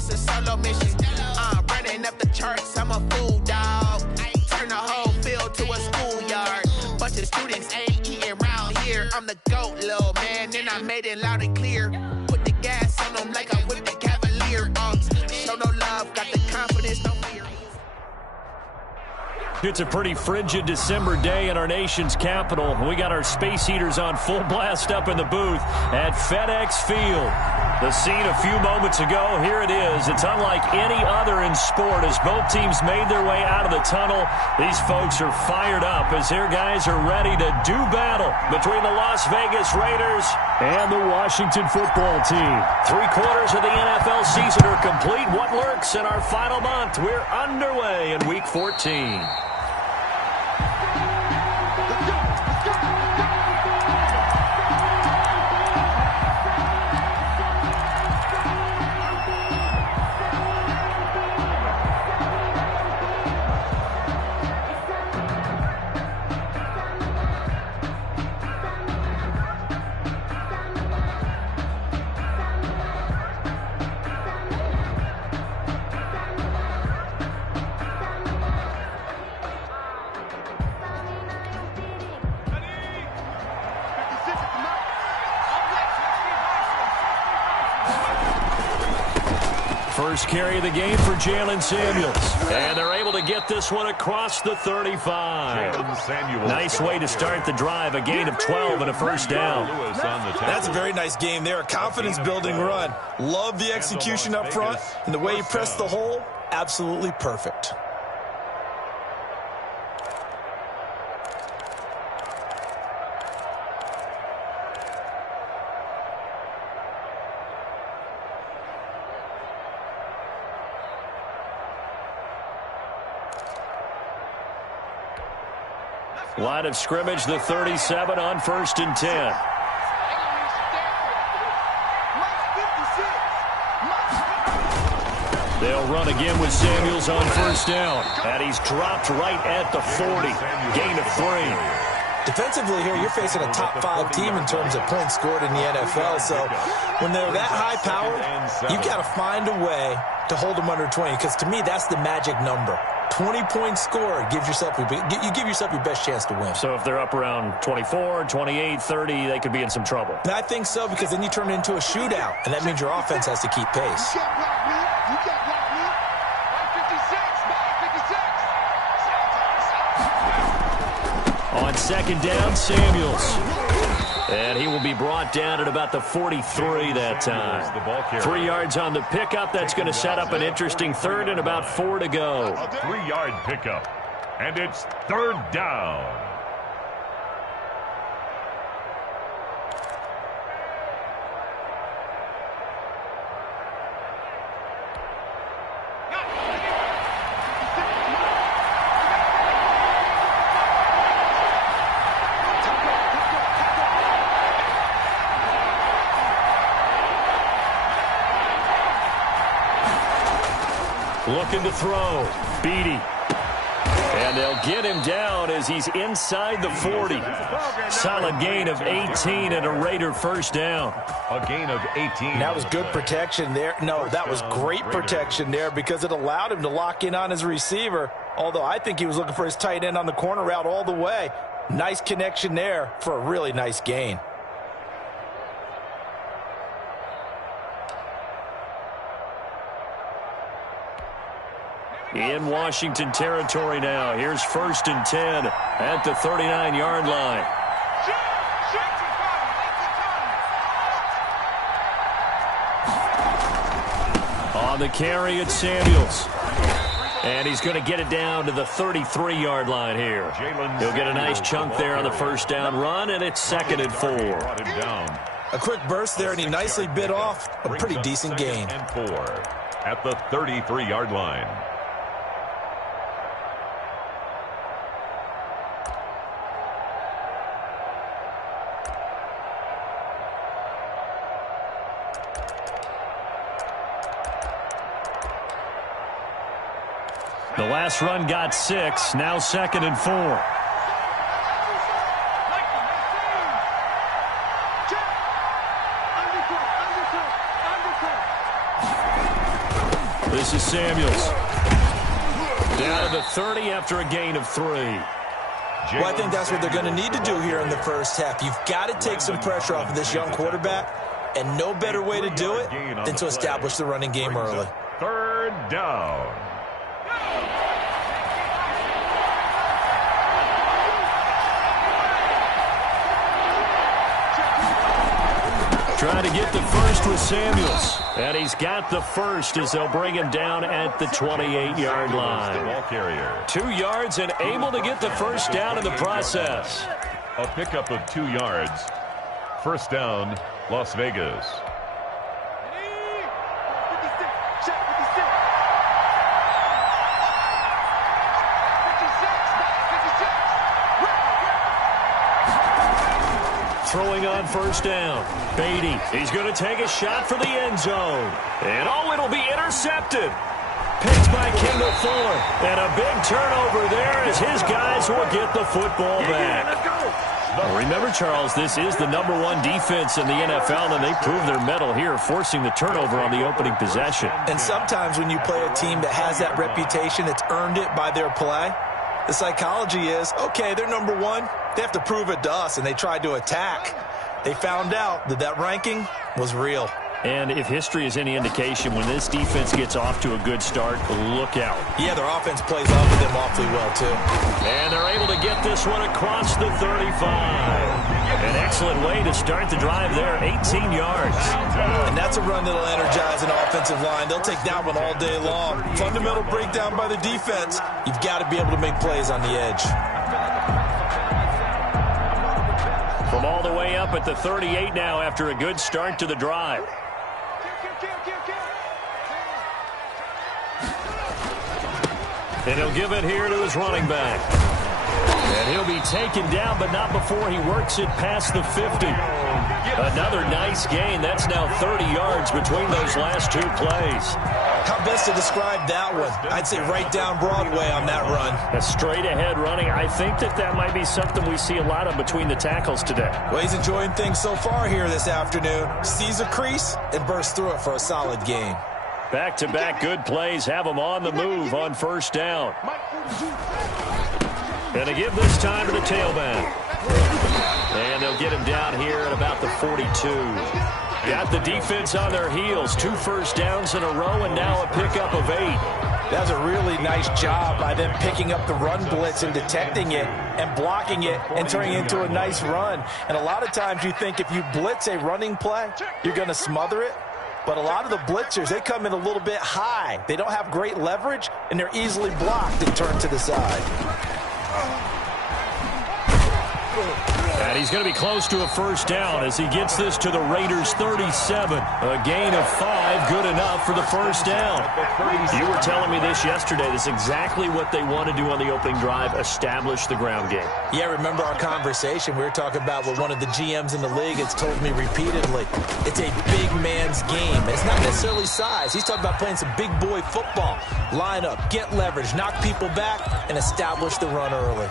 it's a solo mission. I'm running up the charts, I'm a fool, dog. Turn the whole field to a schoolyard. Bunch of students ain't eating round here. I'm the GOAT, little man, and I made it loud and clear. Put the gas on them like I whipped the Cavalier. Show no love, got the confidence, no fear. It's a pretty frigid December day in our nation's capital. We got our space heaters on full blast up in the booth at FedEx Field. The scene a few moments ago, here it is. It's unlike any other in sport as both teams made their way out of the tunnel. These folks are fired up as their guys are ready to do battle between the Las Vegas Raiders and the Washington football team. 3/4 of the NFL season are complete. What lurks in our final month? We're underway in Week 14. First carry of the game for Jalen Samuels. And they're able to get this one across the 35. Nice way to start the drive. A gain of 12 and a first down. That's a very nice game there. A confidence-building run. Love the execution up front. And the way he pressed the hole, absolutely perfect. Line of scrimmage, the 37 on 1st and 10. They'll run again with Samuels on 1st down. And he's dropped right at the 40. Gain of 3. Defensively here, you're facing a top 5 team in terms of points scored in the NFL. So when they're that high powered, you've got to find a way to hold them under 20. Because to me, that's the magic number. 20 points scored, you give yourself your best chance to win. So if they're up around 24, 28, 30, they could be in some trouble. And I think so, because then you turn it into a shootout, and that means your offense has to keep pace. On 2nd down, Samuels. And he will be brought down at about the 43 that time. 3 yards on the pickup. That's going to set up an interesting 3rd and about 4 to go. A 3-yard pickup. And it's 3rd down. Looking to throw. Beatty. And they'll get him down as he's inside the 40. Solid gain of 18 and a Raider 1st down. A gain of 18. That was good protection there. No, that was great protection there because it allowed him to lock in on his receiver. Although I think he was looking for his tight end on the corner route all the way. Nice connection there for a really nice gain. In Washington territory now. Here's 1st and 10 at the 39-yard line. On the carry, it's Samuels. And he's going to get it down to the 33-yard line here. He'll get a nice chunk there on the 1st down run, and it's 2nd and 4. A quick burst there, and he nicely bit off a pretty decent gain. And 4 at the 33-yard line. The last run got 6, now 2nd and 4. This is Samuels. Down to the 30 after a gain of 3. Well, I think that's what they're going to need to do here in the first half. You've got to take some pressure off of this young quarterback, and no better way to do it than to establish the running game early. 3rd down. Trying to get the first with Samuels. And he's got the first as they'll bring him down at the 28-yard line. Ball carrier. 2 yards and able to get the first down in the process. A pickup of 2 yards. First down, Las Vegas. Throwing on first down. Beatty, he's going to take a shot for the end zone. And it'll be intercepted. Picked by Kendall Fuller. And a big turnover there as his guys will get the football back. Let's go. Well, remember, Charles, this is the #1 defense in the NFL, and they prove their mettle here, forcing the turnover on the opening possession. And sometimes when you play a team that has that reputation, it's earned it by their play. The psychology is, okay, they're #1. They have to prove it to us, and they tried to attack. They found out that that ranking was real. And if history is any indication, when this defense gets off to a good start, look out. Yeah, their offense plays off of them awfully well, too. And they're able to get this one across the 35. An excellent way to start the drive there, 18 yards. And that's a run that'll energize an offensive line. They'll take that one all day long. Fundamental breakdown by the defense. You've got to be able to make plays on the edge. From all the way up at the 38 now after a good start to the drive. And he'll give it here to his running back. And he'll be taken down, but not before he works it past the 50. Another nice gain. That's now 30 yards between those last 2 plays. How best to describe that one? I'd say right down Broadway on that run. A straight-ahead running. I think that might be something we see a lot of between the tackles today. Well, he's enjoying things so far here this afternoon. Sees a crease and bursts through it for a solid gain. Back-to-back good plays have them on the move on first down. And to give this time to the tailback. And they'll get him down here at about the 42. Got the defense on their heels. 2 first downs in a row and now a pickup of 8. That's a really nice job by them picking up the run blitz and detecting it and blocking it and turning it into a nice run. And a lot of times you think if you blitz a running play, you're going to smother it. But a lot of the blitzers, they come in a little bit high. They don't have great leverage, and they're easily blocked and turned to the side. And he's going to be close to a first down as he gets this to the Raiders' 37. A gain of 5, good enough for the first down. You were telling me this yesterday. This is exactly what they want to do on the opening drive, establish the ground game. Yeah, remember our conversation. We were talking about what one of the GMs in the league has told me repeatedly. It's a big man's game. It's not necessarily size. He's talking about playing some big boy football. Line up, get leverage, knock people back, and establish the run early.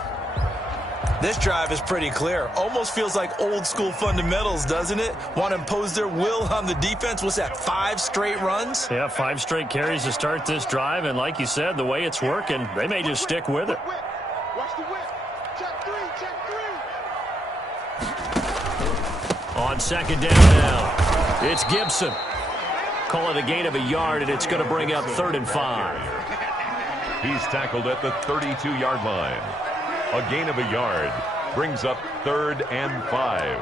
This drive is pretty clear. Almost feels like old school fundamentals, doesn't it? Want to impose their will on the defense. What's that, 5 straight runs? Yeah, 5 straight carries to start this drive. And like you said, the way it's working, they may just stick with it. Watch the whip. Check 3, check 3. On second down now, it's Gibson. Call it a gain of a yard, and it's going to bring up 3rd and 5. He's tackled at the 32-yard line. A gain of a yard brings up 3rd and 5.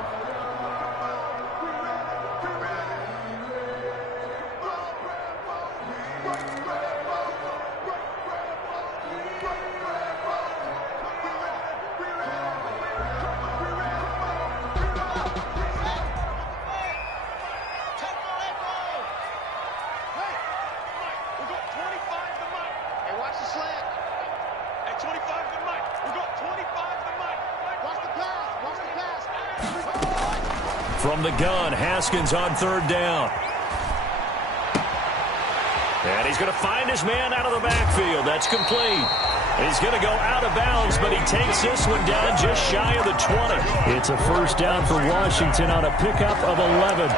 From the gun, Haskins on 3rd down. And he's going to find his man out of the backfield. That's complete. He's going to go out of bounds, but he takes this one down just shy of the 20. It's a first down for Washington on a pickup of 11.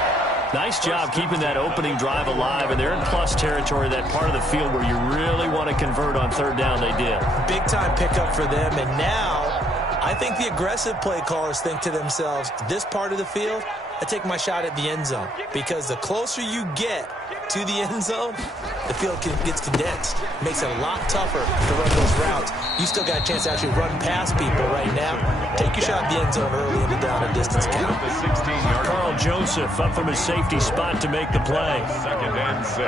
Nice job keeping that opening drive alive, and they're in plus territory, that part of the field where you really want to convert on third down. They did. Big-time pickup for them, and now I think the aggressive play callers think to themselves, this part of the field, I take my shot at the end zone, because the closer you get to the end zone, the field gets condensed. It makes it a lot tougher to run those routes. You still got a chance to actually run past people right now. Take your shot at the end zone early in the down and distance count. Carl Joseph up from his safety spot to make the play. 2nd and 6.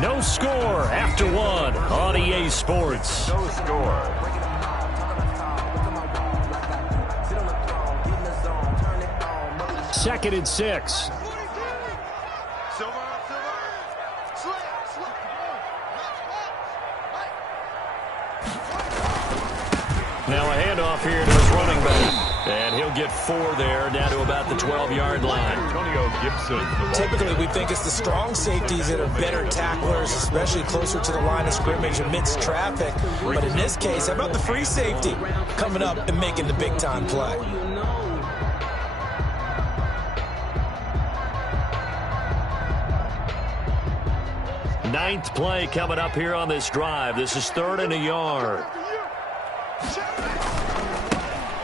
No score after one on EA Sports. No score. Second and 6. Now a handoff here to his running back. And he'll get 4 there, down to about the 12-yard line. Antonio Gibson. Typically, we think it's the strong safeties that are better tacklers, especially closer to the line of scrimmage amidst traffic. But in this case, how about the free safety coming up and making the big-time play? Ninth play coming up here on this drive. This is 3rd and a yard.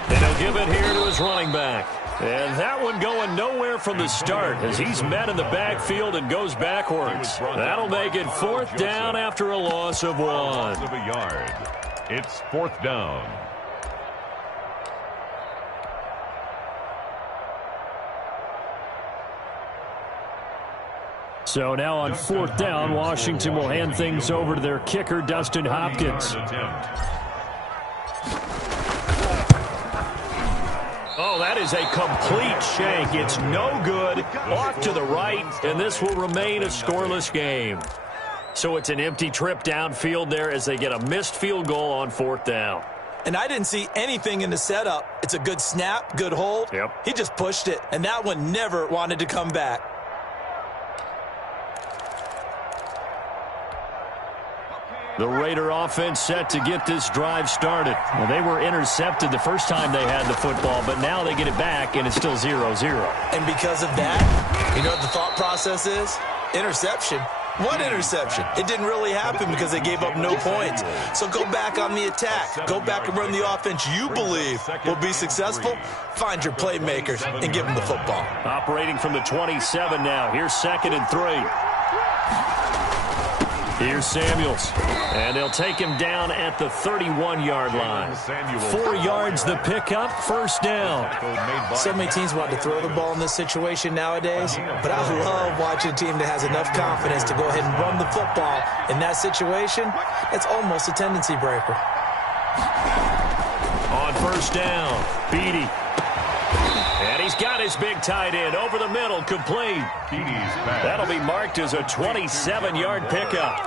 And he'll give it here to his running back. And that one going nowhere from the start as he's met in the backfield and goes backwards. That'll make it 4th down after a loss of 1. It's 4th down. So now on 4th down, Washington will hand things over to their kicker, Dustin Hopkins. Oh, that is a complete shank. It's no good. Off to the right, and this will remain a scoreless game. So it's an empty trip downfield there as they get a missed field goal on 4th down. And I didn't see anything in the setup. It's a good snap, good hold. Yep. He just pushed it, and that one never wanted to come back. The Raider offense set to get this drive started. Well, they were intercepted the first time they had the football, but now they get it back, and it's still 0-0. And because of that, you know what the thought process is? Interception. What interception? It didn't really happen because they gave up no points. So go back on the attack. Go back and run the offense you believe will be successful. Find your playmakers and give them the football. Operating from the 27 now. Here's 2nd and 3. Here's Samuels, and they'll take him down at the 31-yard line. 4 yards the pickup, 1st down. So many teams want to throw the ball in this situation nowadays, but I love watching a team that has enough confidence to go ahead and run the football. In that situation, it's almost a tendency breaker. On 1st down, Beatty. And he's got his big tight end over the middle, complete. That'll be marked as a 27-yard pickup.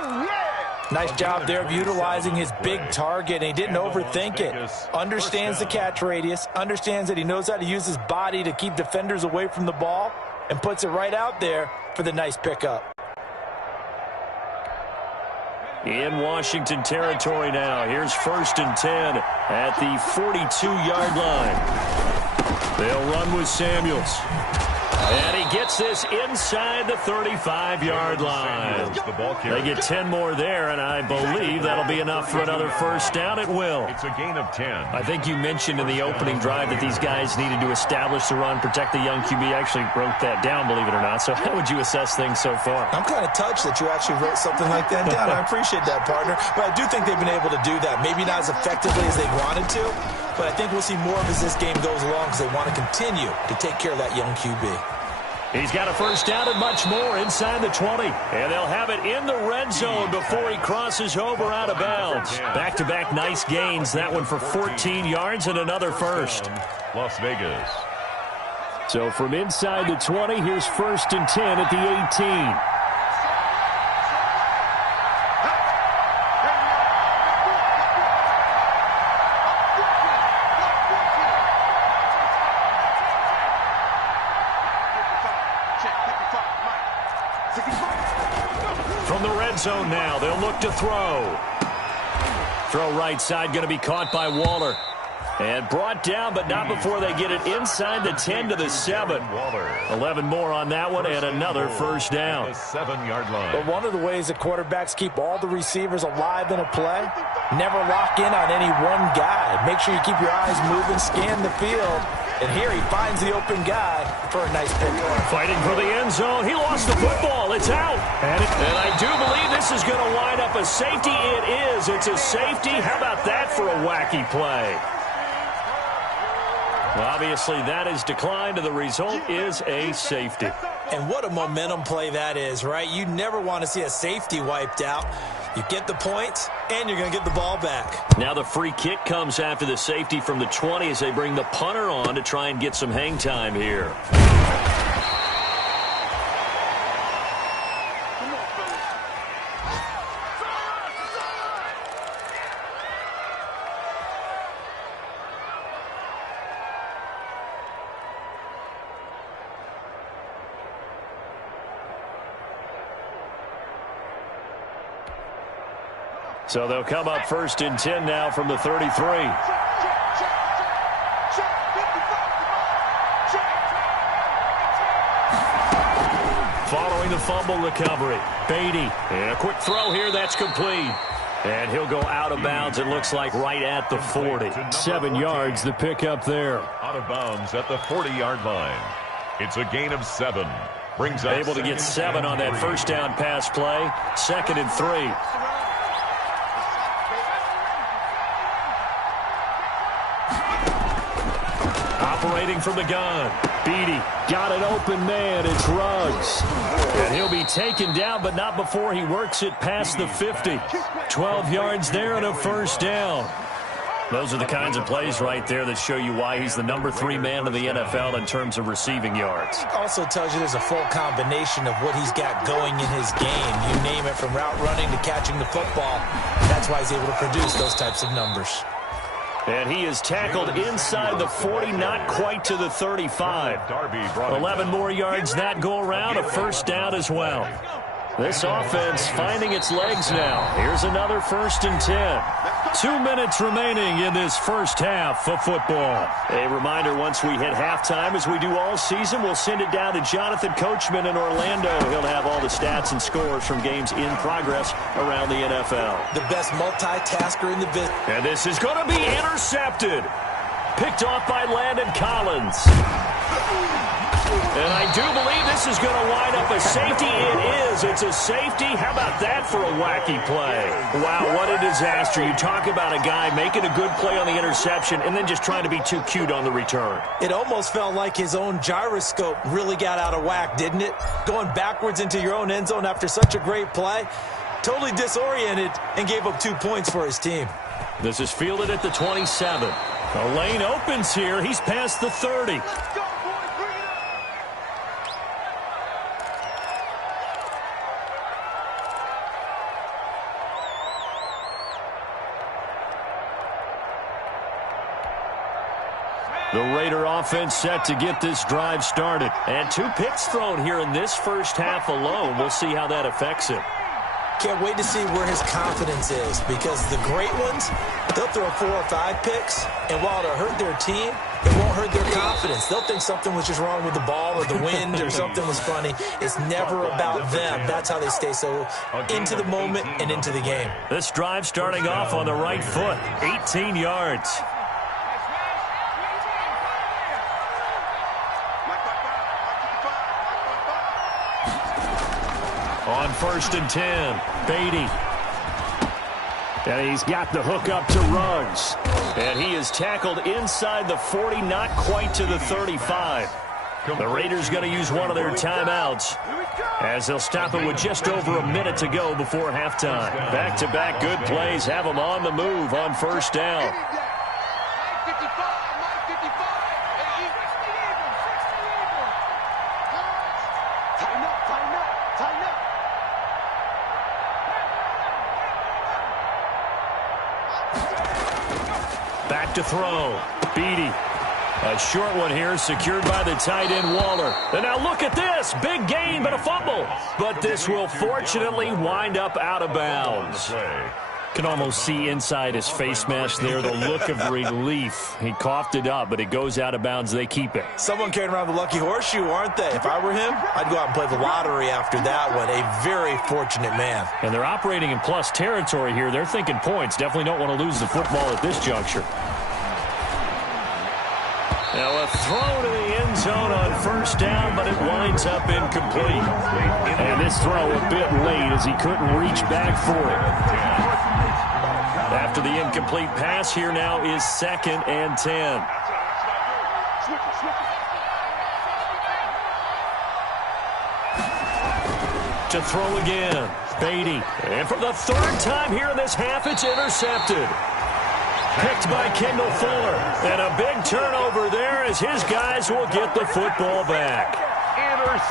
Nice job there of utilizing his big target, and he didn't overthink it. Understands the catch radius, understands that he knows how to use his body to keep defenders away from the ball, and puts it right out there for the nice pickup. In Washington territory now. Here's 1st and 10 at the 42-yard line. They'll run with Samuels. And he gets this inside the 35-yard line. They get 10 more there, and I believe that'll be enough for another 1st down. It will. It's a gain of 10. I think you mentioned in the opening drive that these guys needed to establish the run, protect the young QB. I actually wrote that down, believe it or not. So how would you assess things so far? I'm kind of touched that you actually wrote something like that down. I appreciate that, partner. But I do think they've been able to do that. Maybe not as effectively as they wanted to, but I think we'll see more of as this game goes along because they want to continue to take care of that young QB. He's got a 1st down and much more inside the 20. And they'll have it in the red zone before he crosses over out of bounds. Back-to-back nice gains. That one for 14 yards and another 1st. Las Vegas. So from inside the 20, here's 1st and 10 at the 18. From the red zone now, they'll look to throw. Throw right side, going to be caught by Waller. And brought down, but not before they get it inside the 10 to the 7. 11 more on that one, and another first down. The 7-yard line. But one of the ways that quarterbacks keep all the receivers alive in a play, never lock in on any one guy. Make sure you keep your eyes moving, scan the field. And here he finds the open guy for a nice pick. Fighting for the end zone. He lost the football. It's out. And I do believe this is going to wind up a safety. It is. It's a safety. How about that for a wacky play? Well, obviously, that is declined, and the result is a safety. And what a momentum play that is, right? You never want to see a safety wiped out. You get the points, and you're going to get the ball back. Now the free kick comes after the safety from the 20 as they bring the punter on to try and get some hang time here. So they'll come up 1st and 10 now from the 33. Following the fumble recovery, Beatty. And a quick throw here, that's complete. And he'll go out of bounds, it looks like, right at the 40. 7 yards, the pickup there. Out of bounds at the 40-yard line. It's a gain of 7. Brings up able to get 7 on that first down pass play. 2nd and 3. Operating from the gun. Beatty got an open man. It's Ruggs. And he'll be taken down, but not before he works it past the 50. 12 yards there and a first down. Those are the kinds of plays right there that show you why he's the number 3 man in the NFL in terms of receiving yards. Also tells you there's a full combination of what he's got going in his game. You name it, from route running to catching the football. That's why he's able to produce those types of numbers. And he is tackled inside the 40, not quite to the 35. 11 more yards that go around, a first down as well. This offense finding its legs now. Here's another 1st and 10. 2 minutes remaining in this first half of football. A reminder, once we hit halftime, as we do all season, we'll send it down to Jonathan Coachman in Orlando. He'll have all the stats and scores from games in progress around the NFL. The best multitasker in the business. And this is going to be intercepted. Picked off by Landon Collins. And I do believe this is going to wind up a safety. It is. It's a safety. How about that for a wacky play? Wow, what a disaster. You talk about a guy making a good play on the interception and then just trying to be too cute on the return. It almost felt like his own gyroscope really got out of whack, didn't it? Going backwards into your own end zone after such a great play. Totally disoriented and gave up 2 points for his team. This is fielded at the 27. The lane opens here. He's past the 30. The Raider offense set to get this drive started. And 2 picks thrown here in this first half alone. We'll see how that affects him. Can't wait to see where his confidence is, because the great ones, they'll throw 4 or 5 picks, and while it'll hurt their team, it won't hurt their confidence. They'll think something was just wrong with the ball or the wind or something was funny. It's never about them. That's how they stay so into the moment and into the game. This drive starting off on the right foot, 18 yards. On 1st and 10, Beatty. And he's got the hook up to Ruggs. And he is tackled inside the 40, not quite to the 35. The Raiders going to use one of their timeouts as they'll stop it with just over a minute to go before halftime. Back-to-back good plays have them on the move on 1st down. Back to throw. Beatty. A short one here, secured by the tight end Waller. And now look at this. Big gain, but a fumble. But this will fortunately wind up out of bounds. Can almost see inside his face mask there the look of relief. He coughed it up, but it goes out of bounds. They keep it. Someone carrying around the lucky horseshoe, aren't they? If I were him, I'd go out and play the lottery after that one. A very fortunate man. And they're operating in plus territory here. They're thinking points. Definitely don't want to lose the football at this juncture. Now a throw to the end zone on first down, but it winds up incomplete. And this throw a bit late as he couldn't reach back for it. After the incomplete pass, here now is 2nd and 10. To throw again, Beatty. And for the 3rd time here in this half, it's intercepted. Picked by Kendall Fuller. And a big turnover there as his guys will get the football back.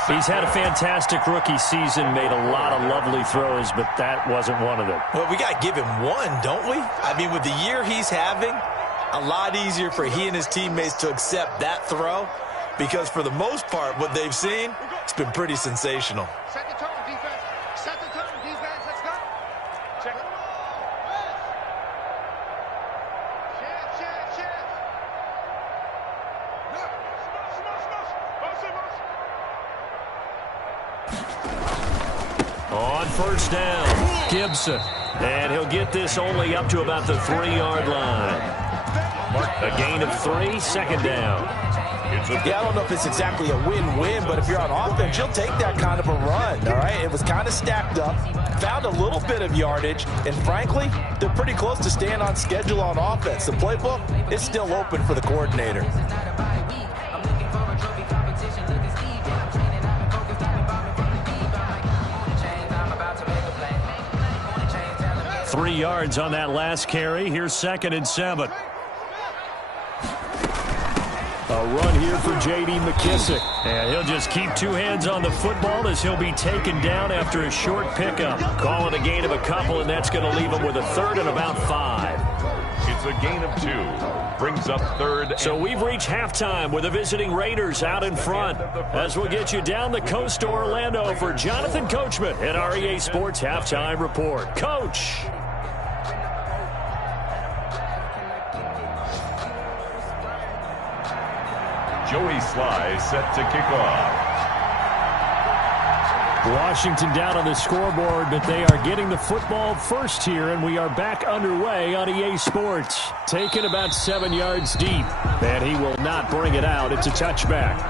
He's had a fantastic rookie season, made a lot of lovely throws, but that wasn't one of them. Well, we got to give him one, don't we? I mean, with the year he's having, a lot easier for he and his teammates to accept that throw because for the most part, what they've seen, it's been pretty sensational. Set the tone, defense. Set the tone, defense. Let's go. Check it. Chance. On first down, Gibson. And he'll get this only up to about the 3-yard line. A gain of 3, 2nd down. Yeah, I don't know if it's exactly a win-win, but if you're on offense, you'll take that kind of a run, all right? It was kind of stacked up, found a little bit of yardage, and frankly, they're pretty close to staying on schedule on offense. The playbook is still open for the coordinator. 3 yards on that last carry. Here's 2nd and 7. A run here for J.D. McKissick. And he'll just keep 2 hands on the football as he'll be taken down after a short pickup. Call it a gain of a couple, and that's going to leave him with a 3rd and about 5. It's a gain of 2. Brings up 3rd. So we've reached halftime with the visiting Raiders out in front. As we'll get you down the coast to Orlando for Jonathan Coachman at our EA Sports Halftime Report. Coach. Joey Sly set to kick off. Washington down on the scoreboard, but they are getting the football first here, and we are back underway on EA Sports. Taken about 7 yards deep, and he will not bring it out. It's a touchback.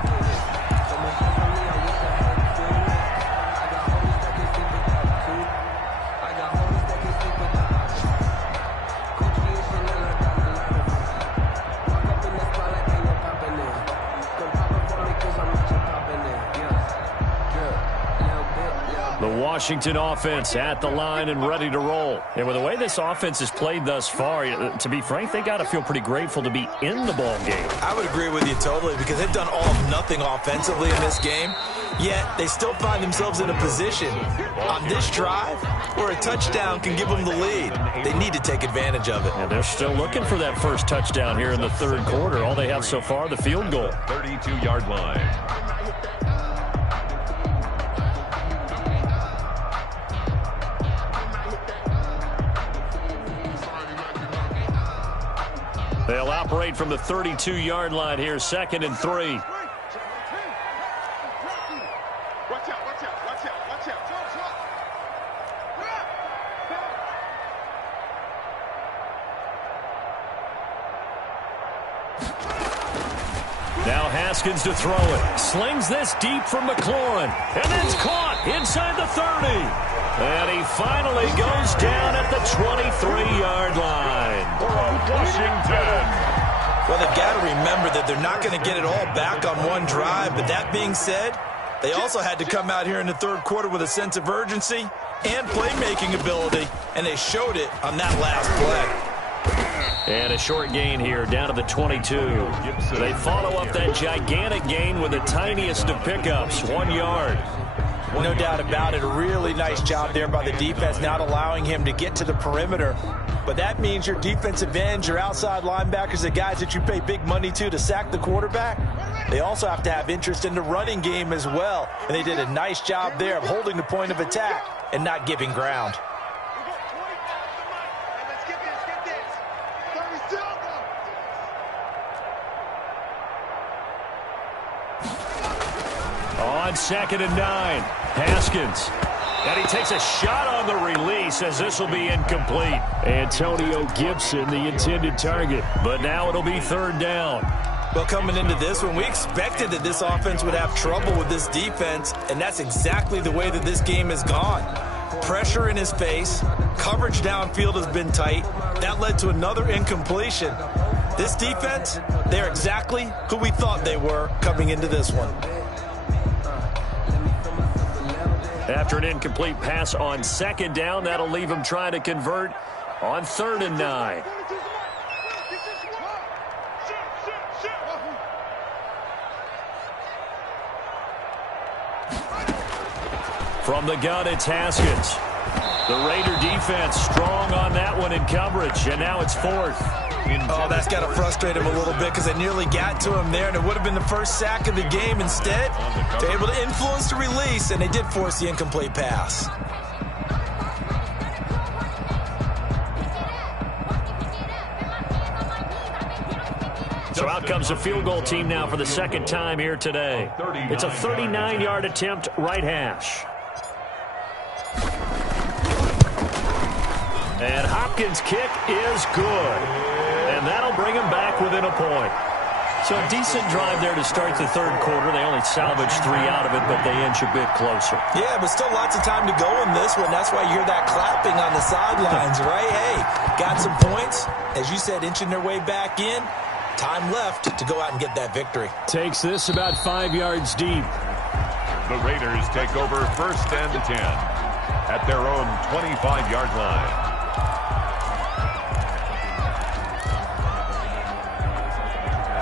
Washington offense at the line and ready to roll. And with the way this offense has played thus far, to be frank, they got to feel pretty grateful to be in the ball game. I would agree with you totally because they've done all of nothing offensively in this game, yet they still find themselves in a position on this drive where a touchdown can give them the lead. They need to take advantage of it. And they're still looking for that first touchdown here in the 3rd quarter. All they have so far, the field goal. 32-yard line. They'll operate from the 32-yard line here, 2nd and 3. Now Haskins to throw it. Slings this deep from McLaurin. And it's caught inside the 30. And he finally goes down at the 23-yard line. Washington. Well, they've got to remember that they're not going to get it all back on one drive. But that being said, they also had to come out here in the 3rd quarter with a sense of urgency and playmaking ability. And they showed it on that last play. And a short gain here down to the 22. They follow up that gigantic gain with the tiniest of pickups, 1 yard. No doubt about it. A really nice job there by the defense, not allowing him to get to the perimeter. But that means your defensive ends, your outside linebackers, the guys that you pay big money to sack the quarterback, they also have to have interest in the running game as well. And they did a nice job there of holding the point of attack and not giving ground. On 2nd and 9, Haskins. And he takes a shot on the release as this will be incomplete. Antonio Gibson, the intended target. But now it'll be 3rd down. Well, coming into this one, we expected that this offense would have trouble with this defense, and that's exactly the way that this game has gone. Pressure in his face, coverage downfield has been tight. That led to another incompletion. This defense, they're exactly who we thought they were coming into this one. After an incomplete pass on 2nd down, that'll leave him trying to convert on 3rd and 9. From the gun, it's Haskins. The Raider defense strong on that one in coverage, and now it's 4th. Oh, that's got to frustrate him a little bit because they nearly got to him there, and it would have been the first sack of the game. Instead, they're able to influence the release, and they did force the incomplete pass. So out comes the field goal team now for the 2nd time here today. It's a 39-yard attempt, right hash. And Hopkins' kick is good. And that'll bring him back within a point. So a decent drive there to start the 3rd quarter. They only salvaged 3 out of it, but they inch a bit closer. Yeah, but still lots of time to go in this one. That's why you hear that clapping on the sidelines, right? Hey, got some points. As you said, inching their way back in. Time left to go out and get that victory. Takes this about 5 yards deep. The Raiders take over 1st and 10 at their own 25-yard line.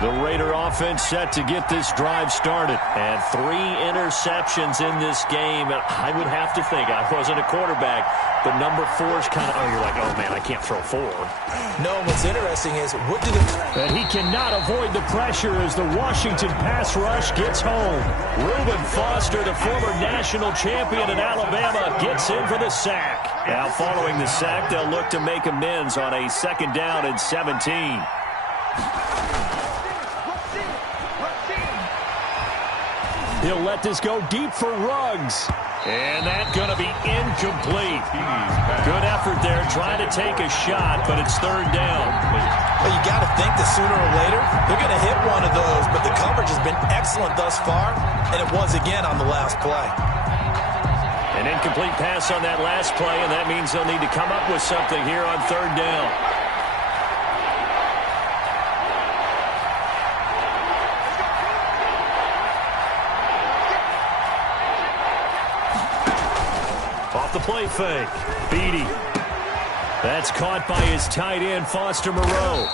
The Raider offense set to get this drive started. And 3 interceptions in this game. And I would have to think, I wasn't a quarterback, but number 4's kind of, you're like, oh, man, I can't throw 4. No, what's interesting is, what did it... And he cannot avoid the pressure as the Washington pass rush gets home. Reuben Foster, the former national champion in Alabama, gets in for the sack. Now, following the sack, they'll look to make amends on a 2nd down and 17. He'll let this go deep for Ruggs. And that's going to be incomplete. Good effort there, trying to take a shot, but it's 3rd down. Well, you got to think that sooner or later, they're going to hit one of those, but the coverage has been excellent thus far, and it was again on the last play. An incomplete pass on that last play, and that means they'll need to come up with something here on 3rd down. The play fake. Beatty. That's caught by his tight end, Foster Moreau.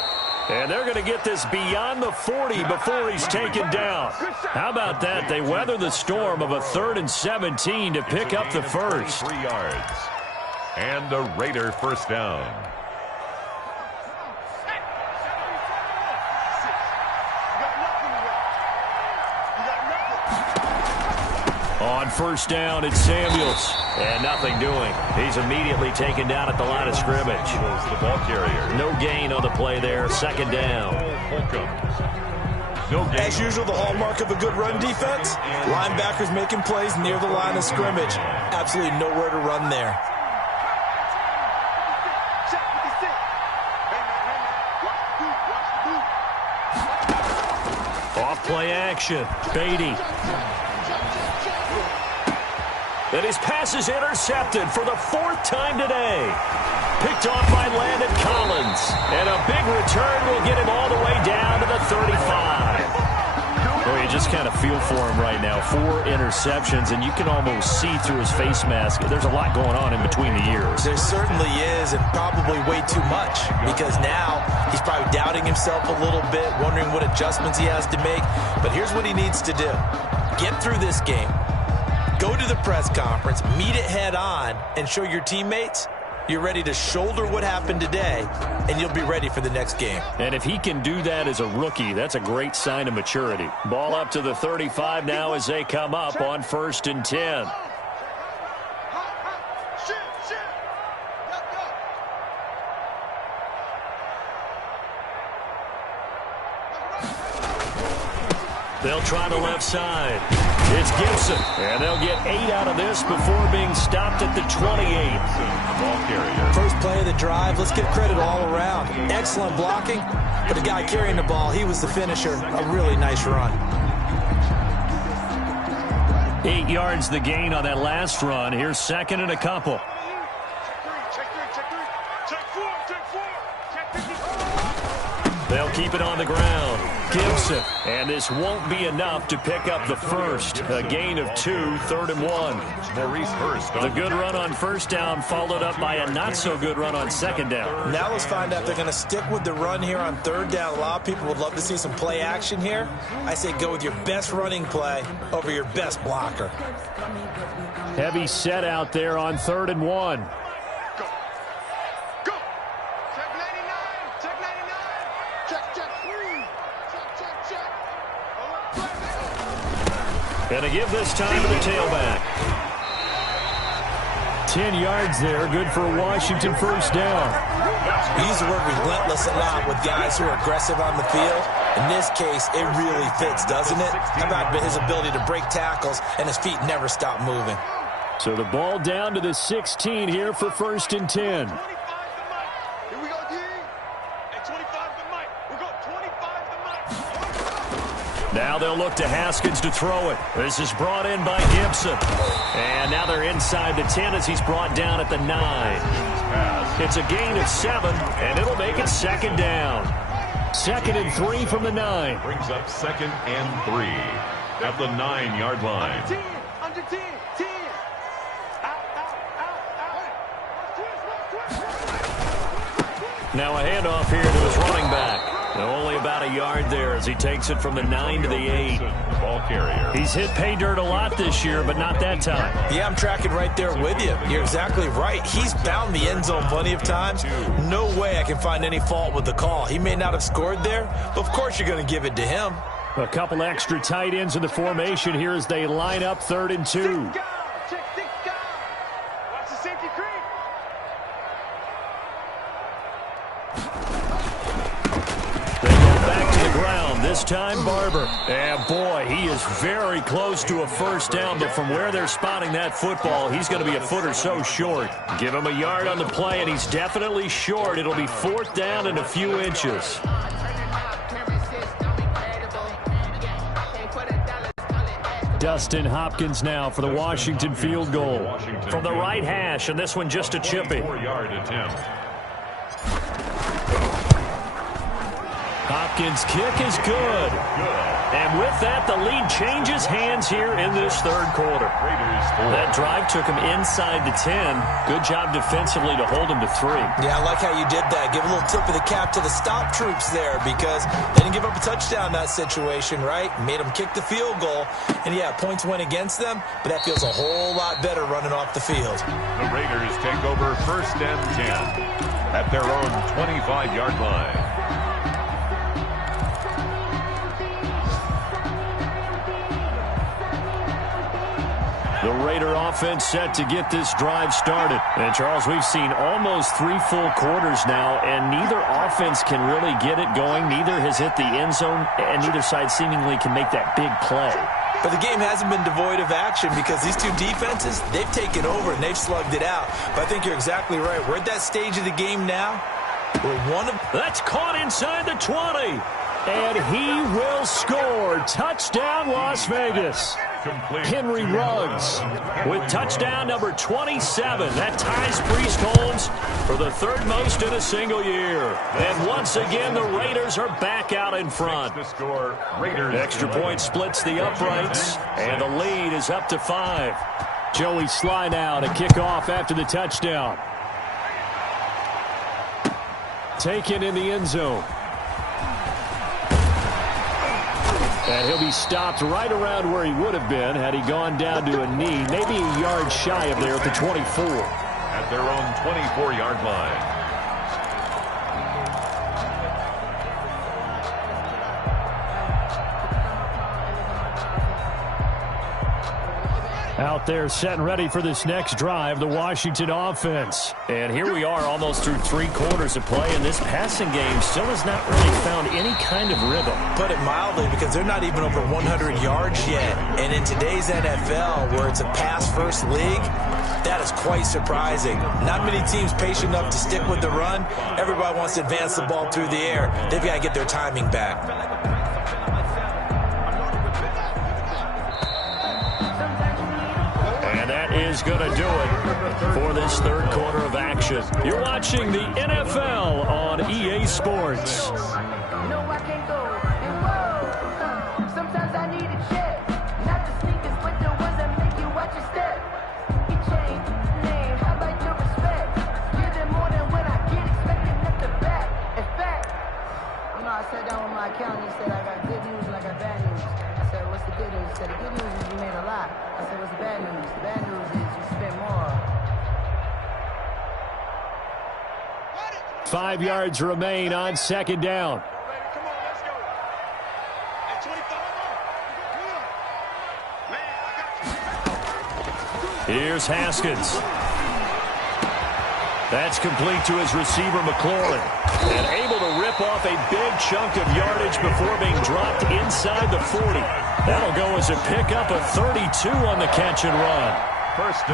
And they're going to get this beyond the 40 before he's taken down. How about that? They weather the storm of a 3rd and 17 to pick up the first. 3 yards. And a Raider 1st down. On 1st down, it's Samuels. And nothing doing. He's immediately taken down at the line of scrimmage. The ball carrier. No gain on the play there. 2nd down. No gain. As usual, the hallmark of a good run defense, linebackers making plays near the line of scrimmage. Absolutely nowhere to run there. Off play action. Beatty. And his pass is intercepted for the 4th time today. Picked off by Landon Collins. And a big return will get him all the way down to the 35. Boy, you just kind of feel for him right now. 4 interceptions, and you can almost see through his face mask. There's a lot going on in between the ears. There certainly is, and probably way too much, because now he's probably doubting himself a little bit, wondering what adjustments he has to make. But here's what he needs to do. Get through this game. Go to the press conference, meet it head on, and show your teammates you're ready to shoulder what happened today, and you'll be ready for the next game. And if he can do that as a rookie, that's a great sign of maturity. Ball up to the 35 now as they come up on 1st and 10. They'll try the left side. It's Gibson, and they'll get 8 out of this before being stopped at the 28. Ball carrier. First play of the drive, let's give credit all around. Excellent blocking, but the guy carrying the ball, he was the finisher. A really nice run. 8 yards the gain on that last run. Here's 2nd and a couple. They'll keep it on the ground. Gibson. And this won't be enough to pick up the first. A gain of 2, 3rd and 1. Maurice Hurst. The good run on first down followed up by a not-so-good run on 2nd down. Now let's find out if they're going to stick with the run here on 3rd down. A lot of people would love to see some play action here. I say go with your best running play over your best blocker. Heavy set out there on 3rd and 1. And a give this time to the tailback. 10 yards there, good for a Washington first down. We use the word relentless a lot with guys who are aggressive on the field. In this case, it really fits, doesn't it? How about his ability to break tackles and his feet never stop moving? So the ball down to the 16 here for 1st and 10. Now they'll look to Haskins to throw it. This is brought in by Gibson. And now they're inside the 10 as he's brought down at the 9. It's a gain of 7, and it'll make it 2nd down. 2nd and 3 from the 9. Brings up 2nd and 3 at the 9-yard line. Under 10. Now a handoff here to his running back. Only about a yard there as he takes it from the 9 to the 8. Ball carrier. He's hit pay dirt a lot this year, but not that time. Yeah, I'm tracking right there with you. You're exactly right. He's bound the end zone plenty of times. No way I can find any fault with the call. He may not have scored there, but of course you're going to give it to him. A couple extra tight ends in the formation here as they line up 3rd and 2. This time, Barber. And boy, he is very close to a first down, but from where they're spotting that football, he's going to be a foot or so short. Give him a yard on the play, and he's definitely short. It'll be 4th down and a few inches. Dustin Hopkins now for the Washington field goal. From the right hash, and this one just a chippy. 4-yard attempt. Hopkins' kick is good. And with that, the lead changes hands here in this 3rd quarter. That drive took him inside the 10. Good job defensively to hold him to 3. Yeah, I like how you did that. Give a little tip of the cap to the stop troops there because they didn't give up a touchdown in that situation, right? Made them kick the field goal. And, yeah, points went against them, but that feels a whole lot better running off the field. The Raiders take over 1st and 10 at their own 25-yard line. The Raider offense set to get this drive started. And, Charles, we've seen almost 3 full quarters now, and neither offense can really get it going. Neither has hit the end zone, and neither side seemingly can make that big play. But the game hasn't been devoid of action because these two defenses, they've taken over and they've slugged it out. But I think you're exactly right. We're at that stage of the game now. That's caught inside the 20. And he will score. Touchdown, Las Vegas. Henry Ruggs with touchdown number 27. That ties Priest Holmes for the 3rd most in a single year. And once again, the Raiders are back out in front. Extra point splits the uprights, and the lead is up to 5. Joey Sly now to kick off after the touchdown. Taken in the end zone. And he'll be stopped right around where he would have been had he gone down to a knee, maybe a yard shy of there at the 24. At their own 24-yard line. Out there set and ready for this next drive, the Washington offense. And here we are almost through 3 quarters of play, and this passing game still has not really found any kind of rhythm. Put it mildly, because they're not even over 100 yards yet. And in today's NFL, where it's a pass-first league, that is quite surprising. Not many teams patient enough to stick with the run. Everybody wants to advance the ball through the air. They've got to get their timing back. Is going to do it for this third quarter of action. You're watching the NFL on EA Sports. No, I can't go. And whoa, sometimes I need a check. Not the sneakers, but the ones that make you watch your step. You change name, how about your respect? Give them more than when I get expecting at the back. In fact, I sat down with my accountant. He said, I got good news and I got bad news. I said, what's the good news? He said, the good news is you made a lot. I said, what's the bad news? The bad news is you spent more. 5 yards remain on second down. Come on, let's go. At 25. Man, I got you. Here's Haskins. That's complete to his receiver, McLaurin. And able to rip off a big chunk of yardage before being dropped inside the 40. That'll go as a pickup of 32 on the catch and run.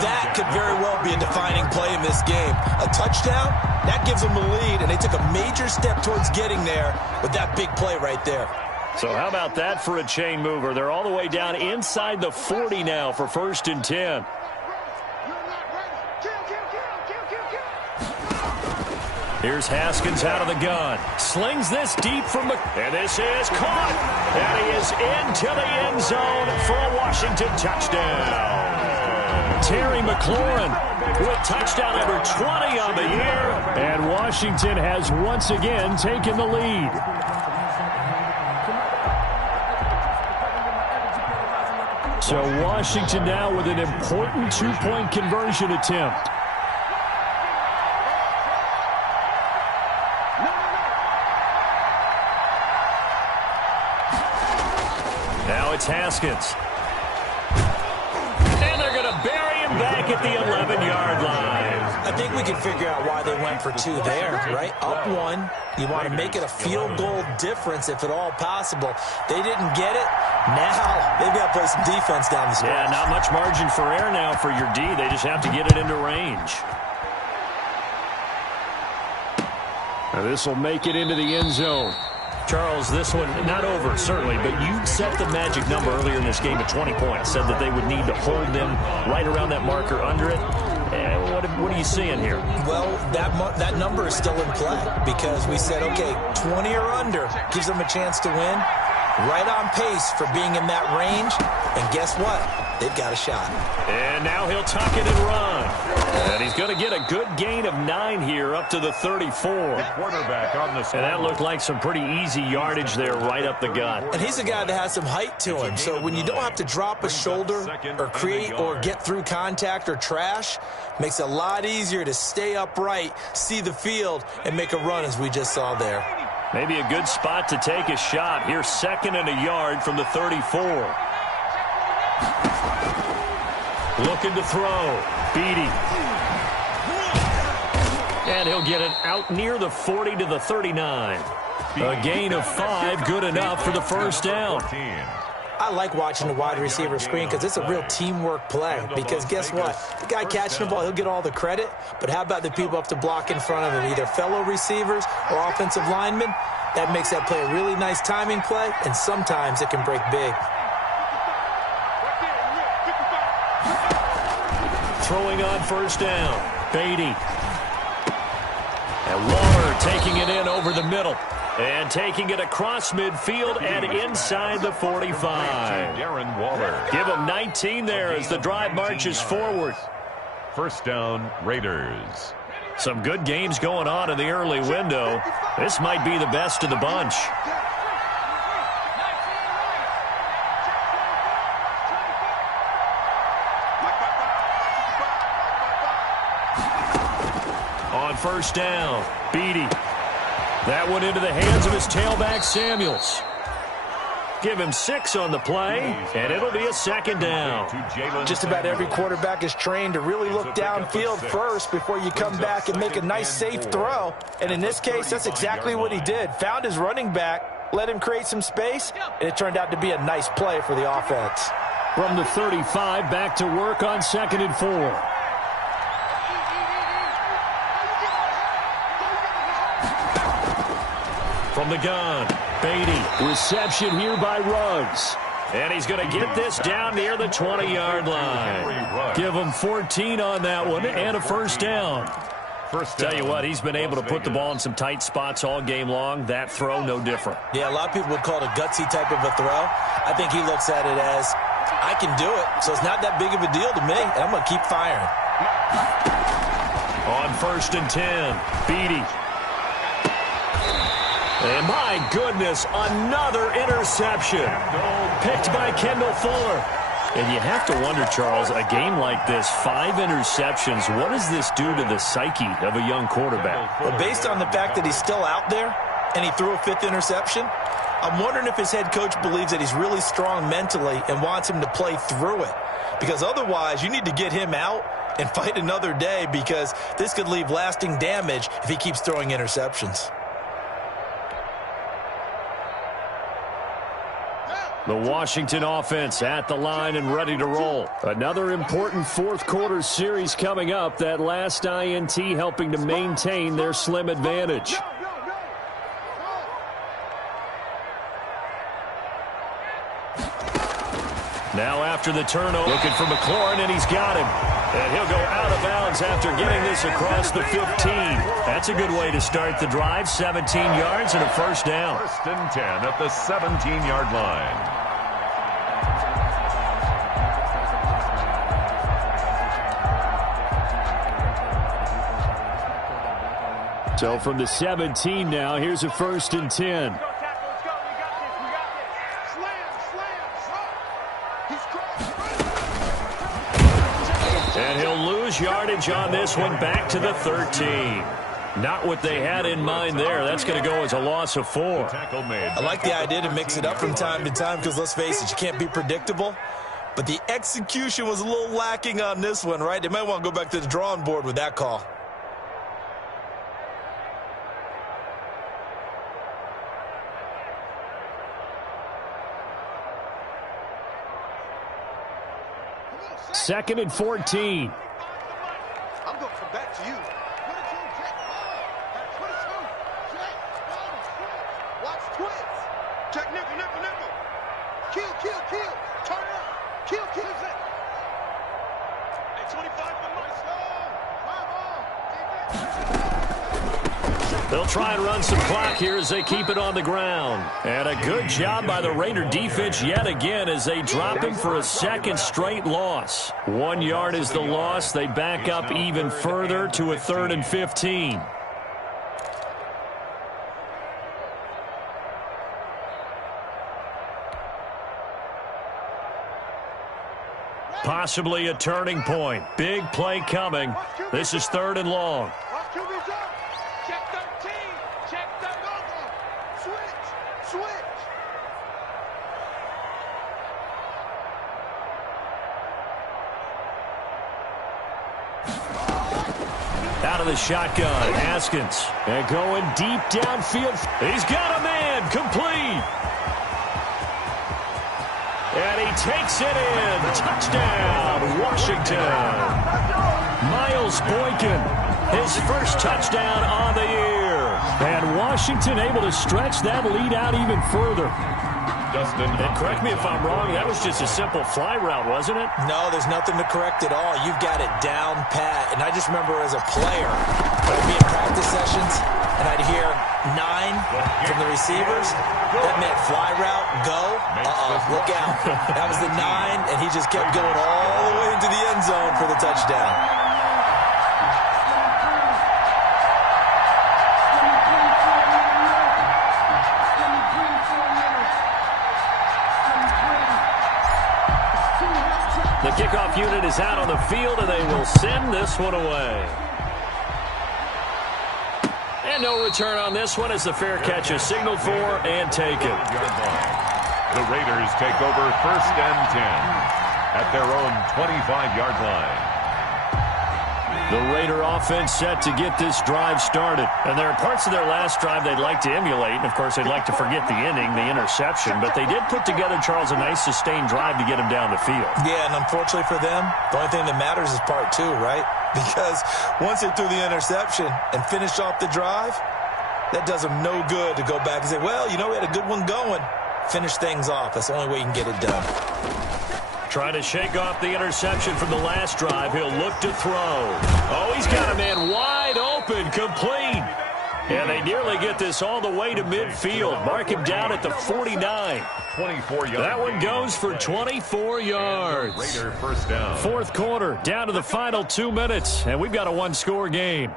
That could very well be a defining play in this game. A touchdown, that gives them the lead, and they took a major step towards getting there with that big play right there. So how about that for a chain mover? They're all the way down inside the 40 now for 1st and 10. Here's Haskins out of the gun. Slings this deep from the... And this is caught. And he is into the end zone for a Washington touchdown. Terry McLaurin with touchdown number 20 on the year. And Washington has once again taken the lead. So Washington now with an important 2-point conversion attempt. Now it's Haskins. And they're going to bury him back at the 11-yard line. I think we can figure out why they went for 2 there, right? Up 1. You want to make it a field goal difference if at all possible. They didn't get it. Now they've got to play some defense down the stretch. Yeah, not much margin for error now for your D. They just have to get it into range. Now this will make it into the end zone. Charles, this one, not over, certainly, but you set the magic number earlier in this game at 20 points. Said that they would need to hold them right around that marker under it. What are you seeing here? Well, that number is still in play because we said, okay, 20 or under gives them a chance to win. Right on pace for being in that range. And guess what? They've got a shot. And now he'll tuck it and run. And he's going to get a good gain of 9 here up to the 34. Quarterback on the and that looked like some pretty easy yardage there right up the gut. And he's a guy that has some height to him. So when you don't have to drop a shoulder or create or get through contact or trash, makes it a lot easier to stay upright, see the field, and make a run as we just saw there. Maybe a good spot to take a shot. Here's 2nd and a yard from the 34. Looking to throw. Beatty. And he'll get it out near the 40 to the 39. A gain of 5, good enough for the first down. I like watching the wide receiver screen because it's a real teamwork play. Because guess what? The guy catching the ball, he'll get all the credit. But how about the people up to block in front of him, either fellow receivers or offensive linemen? That makes that play a really nice timing play, and sometimes it can break big. Throwing on first down. Beatty. And Waller taking it in over the middle. And taking it across midfield and inside the 45. Darren Waller. Give him 19 there as the drive marches forward. First down, Raiders. Some good games going on in the early window. This might be the best of the bunch. On first down, Beatty. That one into the hands of his tailback, Samuels. Give him 6 on the play, and it'll be a second down. Just about every quarterback is trained to really look downfield first before you come back and make a nice, safe throw. And in this case, that's exactly what he did. Found his running back, let him create some space, and it turned out to be a nice play for the offense. From the 35, back to work on 2nd and 4. From the gun, Beatty. Reception here by Ruggs. And he's going to get this down near the 20-yard line. Give him 14 on that one and a first down. Tell you what, he's been able to put the ball in some tight spots all game long. That throw, no different. Yeah, a lot of people would call it a gutsy type of a throw. I think he looks at it as, I can do it, so it's not that big of a deal to me, and I'm going to keep firing. On 1st and 10, Beatty. And my goodness, another interception. Picked by Kendall Fuller. And you have to wonder, Charles, a game like this, 5 interceptions, what does this do to the psyche of a young quarterback? Well, based on the fact that he's still out there and he threw a 5th interception, I'm wondering if his head coach believes that he's really strong mentally and wants him to play through it. Because otherwise, you need to get him out and fight another day, because this could leave lasting damage if he keeps throwing interceptions. The Washington offense at the line and ready to roll. Another important fourth-quarter series coming up. That last INT helping to maintain their slim advantage. Now after the turnover, looking for McLaurin, and he's got him. And he'll go out of bounds after getting this across the 15. That's a good way to start the drive. 17 yards and a first down. 1st and 10 at the 17-yard line. So from the 17 now, here's a 1st and 10. And he'll lose yardage on this one, back to the 13. Not what they had in mind there. That's going to go as a loss of 4. I like the idea to mix it up from time to time, because let's face it, you can't be predictable. But the execution was a little lacking on this one, right? They might want to go back to the drawing board with that call. Second and 14. I'm going to come back to you. 22, check. 22, check. Watch twins. Check nickel. Kill. Turn up. Kill. Hey, 25 for my They'll try and run some clock here as they keep it on the ground. And a good job by the Raider defense yet again as they drop him for a 2nd straight loss. 1 yard is the loss. They back up even further to a 3rd and 15. Possibly a turning point. Big play coming. This is 3rd and long. Out of the shotgun, Haskins. And going deep downfield. He's got a man, complete. And he takes it in. Touchdown, Washington. Miles Boykin, his first touchdown on the year. And Washington able to stretch that lead out even further. And correct me if I'm wrong, that was just a simple fly route, wasn't it? No, there's nothing to correct at all. You've got it down pat. And I just remember as a player, I'd be in practice sessions, and I'd hear 9 from the receivers. That meant fly route, go. Look out. That was the 9, and he just kept going all the way into the end zone for the touchdown. The kickoff unit is out on the field, and they will send this one away. And no return on this one as the fair catch is signaled for and taken. The Raiders take over 1st and 10 at their own 25-yard line. The Raider offense set to get this drive started. And there are parts of their last drive they'd like to emulate. And, of course, they'd like to forget the inning, the interception. But they did put together, Charles, a nice sustained drive to get him down the field. Yeah, and unfortunately for them, the only thing that matters is part 2, right? Because once they threw the interception and finished off the drive, that does them no good to go back and say, well, you know, we had a good one going. Finish things off. That's the only way you can get it done. Trying to shake off the interception from the last drive. He'll look to throw. Oh, he's got a man wide open, complete. And they nearly get this all the way to midfield. Mark him down at the 49. 24 yards. That one goes for 24 yards. Raider first down. Fourth quarter, down to the final 2 minutes, and we've got a one-score game.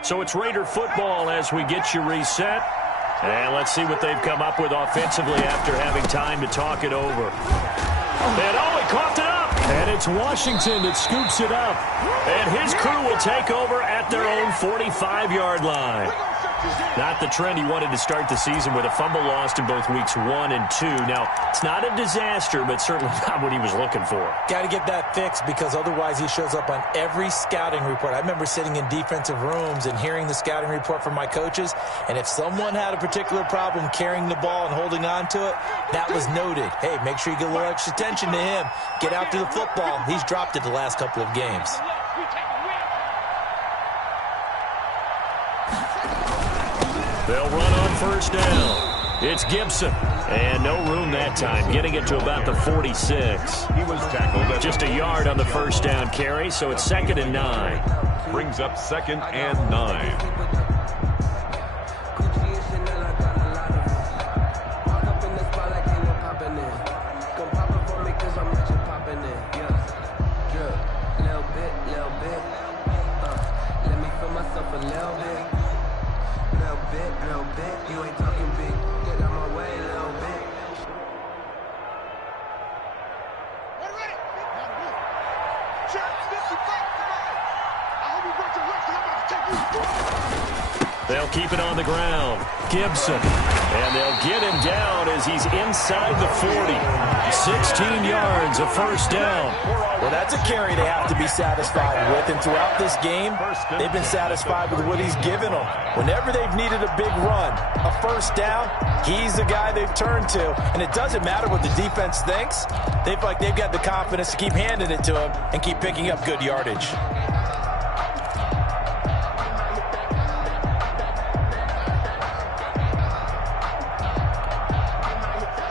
So it's Raider football as we get you reset. And let's see what they've come up with offensively after having time to talk it over. And oh, he coughed it up. And it's Washington that scoops it up. And his crew will take over at their own 45-yard line. Not the trend he wanted to start the season with a fumble lost in both weeks 1 and 2. Now, it's not a disaster, but certainly not what he was looking for. Got to get that fixed because otherwise he shows up on every scouting report. I remember sitting in defensive rooms and hearing the scouting report from my coaches, and if someone had a particular problem carrying the ball and holding on to it, that was noted. Hey, make sure you get a little extra attention to him. Get after the football. He's dropped it the last couple of games. They'll run on first down. It's Gibson. And no room that time, getting it to about the 46. He was tackled. Just a yard on the first down carry, so it's 2nd and 9. Brings up 2nd and 9. They'll keep it on the ground. Gibson. And they'll get him down as he's inside the 40. 16 yards, a first down. Well, that's a carry they have to be satisfied with. And throughout this game, they've been satisfied with what he's given them. Whenever they've needed a big run, a first down, he's the guy they've turned to. And it doesn't matter what the defense thinks. They feel like they've got the confidence to keep handing it to him and keep picking up good yardage.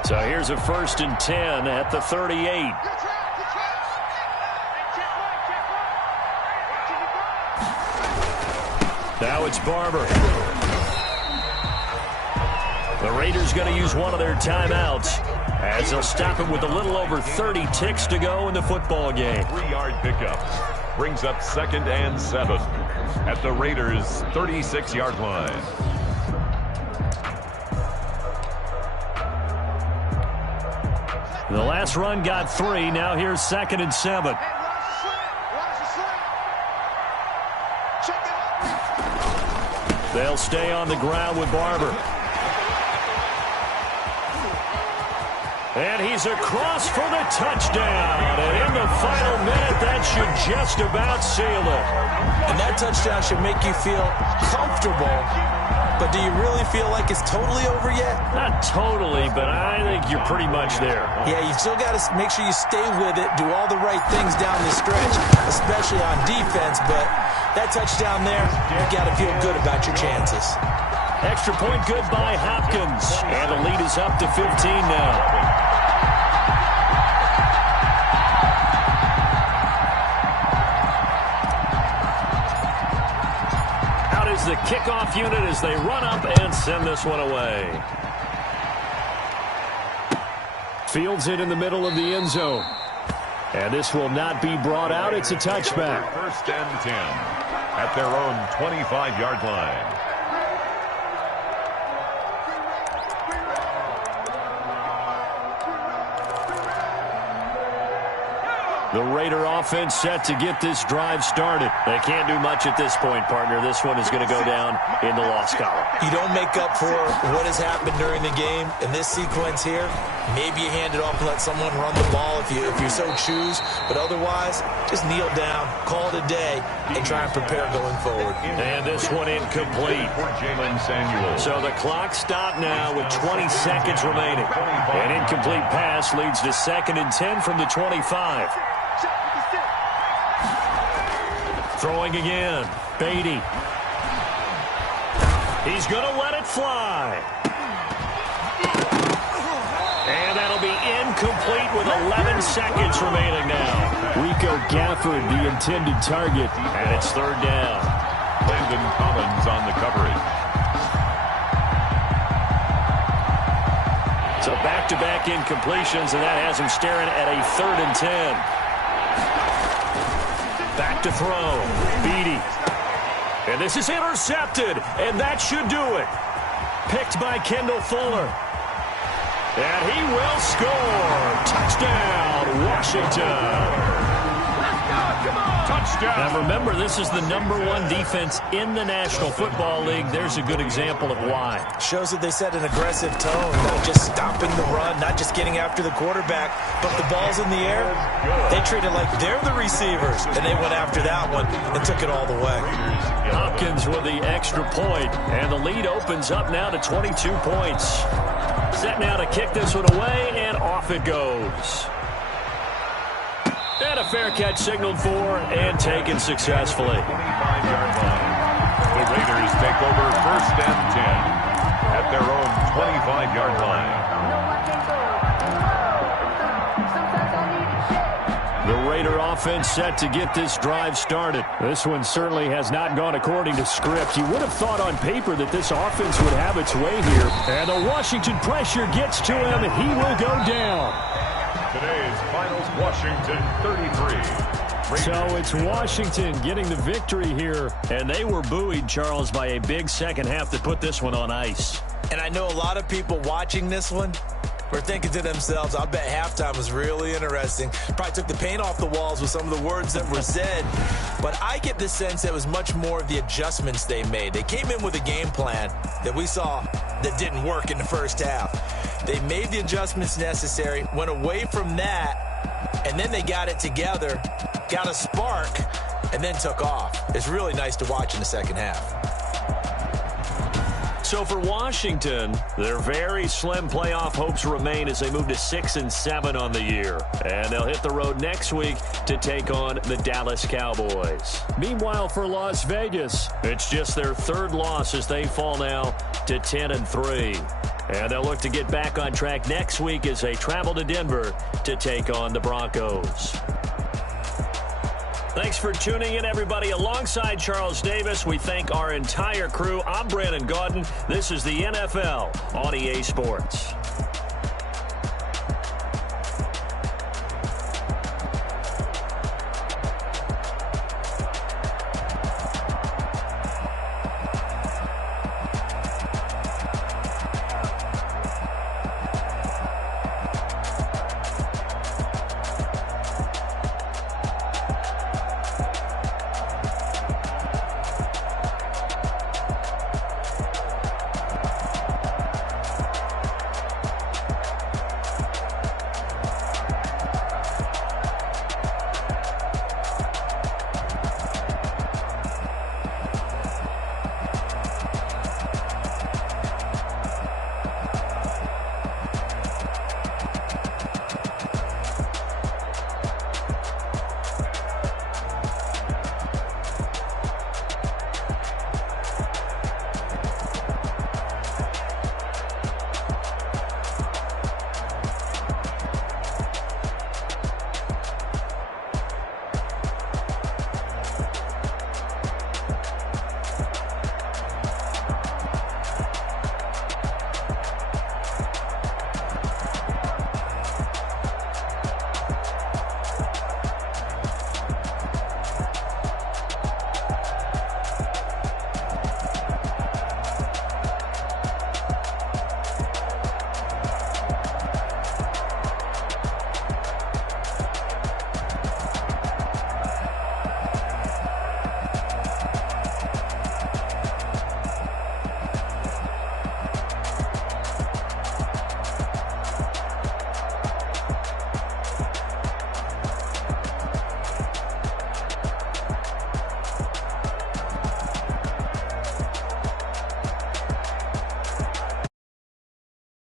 So here's a 1st and 10 at the 38. Now it's Barber. The Raiders going to use one of their timeouts as they'll stop it with a little over 30 ticks to go in the football game. 3-yard pickup brings up 2nd and 7 at the Raiders' 36-yard line. The last run got 3. Now here's 2nd and 7. They'll stay on the ground with Barber. And he's across for the touchdown. And in the final minute, that should just about seal it. And that touchdown should make you feel comfortable. But do you really feel like it's totally over yet? Not totally, but I think you're pretty much there. Yeah, you still got to make sure you stay with it, do all the right things down the stretch, especially on defense. But that touchdown there, you got to feel good about your chances. Extra point good by Hopkins. And the lead is up to 15 now. The kickoff unit as they run up and send this one away. Fields it in the middle of the end zone. And this will not be brought out. It's a touchback. 1st and 10 at their own 25-yard line. The Raider offense set to get this drive started. They can't do much at this point, partner. This one is going to go down in the loss column. You don't make up for what has happened during the game in this sequence here. Maybe you hand it off and let someone run the ball if you so choose. But otherwise, just kneel down, call it a day, and try and prepare going forward. And this one incomplete. So the clock stopped now with 20 seconds remaining. An incomplete pass leads to 2nd and 10 from the 25. Throwing again. Beatty. He's going to let it fly. And that'll be incomplete with 11 seconds remaining now. Rico Gafford, the intended target. And it's 3rd down. Landon Collins on the coverage. So back-to-back incompletions, and that has him staring at a 3rd and 10. Back to throw. Beatty. And this is intercepted, and that should do it. Picked by Kendall Fuller. And he will score. Touchdown, Washington. Touchdown. Now remember, this is the #1 defense in the National Football League. There's a good example of why. Shows that they set an aggressive tone, not just stopping the run, not just getting after the quarterback, but the ball's in the air. They treat it like they're the receivers, and they went after that one and took it all the way. Hopkins with the extra point, and the lead opens up now to 22 points. Set now to kick this one away, and off it goes. And a fair catch signaled for and taken successfully. 25-yard line. The Raiders take over 1st and 10 at their own 25-yard line. The Raider offense set to get this drive started. This one certainly has not gone according to script. You would have thought on paper that this offense would have its way here. And the Washington pressure gets to him, and he will go down. Today's finals, Washington 33. So it's Washington getting the victory here. And they were buoyed, Charles, by a big second half that put this one on ice. And I know a lot of people watching this one were thinking to themselves, I bet halftime was really interesting. Probably took the paint off the walls with some of the words that were said. But I get the sense that it was much more of the adjustments they made. They came in with a game plan that we saw that didn't work in the first half. They made the adjustments necessary, went away from that, and then they got it together, got a spark, and then took off. It's really nice to watch in the second half. So for Washington, their very slim playoff hopes remain as they move to 6-7 on the year. And they'll hit the road next week to take on the Dallas Cowboys. Meanwhile, for Las Vegas, it's just their 3rd loss as they fall now to 10-3. And they'll look to get back on track next week as they travel to Denver to take on the Broncos. Thanks for tuning in, everybody. Alongside Charles Davis, we thank our entire crew. I'm Brandon Gaudin. This is the NFL on EA Sports.